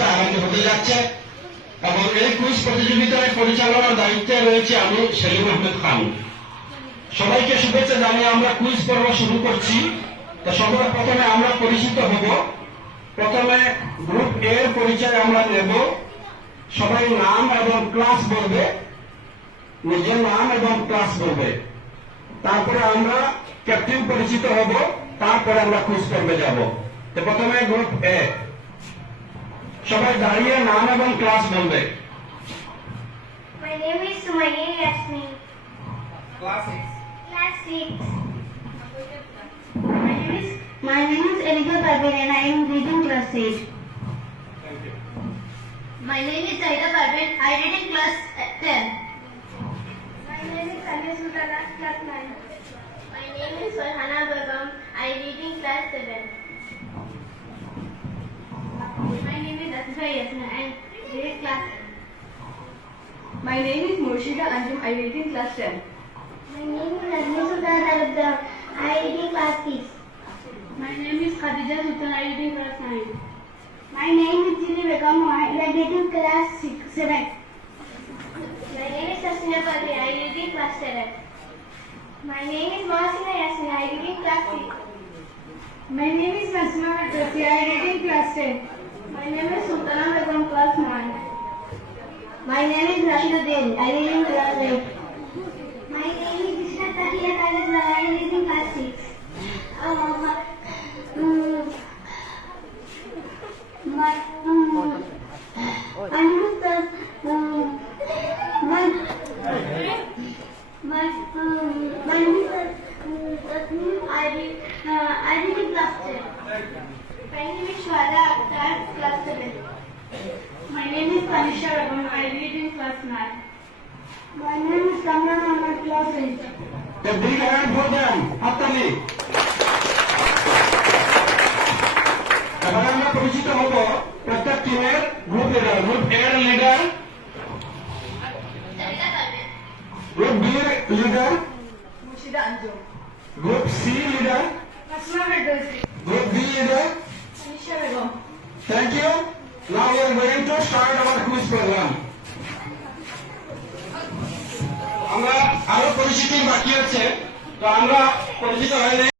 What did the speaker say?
প্রতিযোগিতা আরম্ভ হতে যাচ্ছে এবং এই কুইজ প্রতিযোগিতায় পরিচালনার দায়িত্বে রয়েছে আমি সেলিম আহমেদ খান। সবাইকে শুভেচ্ছা জানিয়ে আমরা কুইজ পর্ব শুরু করছি। তো সবার প্রথমে আমরা পরিচিত হব। প্রথমে গ্রুপ এ এর পরিচয় আমরা নেব। সবাই নাম এবং ক্লাস বলবে, নিজের নাম এবং ক্লাস বলবে। তারপরে আমরা ক্যাপ্টেন পরিচিত হব, তারপরে আমরা কুইজ পর্বে যাব। তো প্রথমে গ্রুপ এ, সবাই দাঁড়িয়ে নাম এবং ক্লাস বলবে। My name is Sumayya Yasmin. Class 6. Class 6. My name is Eliza Parveen and I am reading class 8. Thank you. My name is Zaida Parveen. I read in class 10. My name is Sanya Sultana, class 9. My name is Farhana Begum. I read in class 7. My name is Asifa Yasmin. I read class 10. My name is Murshida Anjum. I read in class 10. My name is Nazmi Sultan Arabda. I read in class 6. My name is Khadija Sultan. I read in class 9. My name is Jini Begum. I read in class 7. My name is Sasina Parveen. I read in class 7. My name is Mahasina Yasmin. I read in class 6. My name is Nasma Madrasi. I read in class 10. My name is Sultana Begum, class 9. My name is Rashiduddin. I read in class 8. My name is Ishna Tahiya Khalidullah. I read in class 6. I read in class 10. My name is Shwara Akhtar, class 7. My name is Tanisha Begum. I read in class 9. My name is Kamran Ahmad, class 8. A big hand for them. হাততালি। এবার আমরা পরিচিত হব প্রত্যেক টিমের group leader. Group A এর leader, group B এর leader, Murshida Anjum. Group C leader, Nasma Madrasi. Group B leader. Tanisha Begum. Thank you. Now we are going to start our quiz program. আমরা আরো পরিচিতি বাকি আছে, তো আমরা পরিচিত হয়ে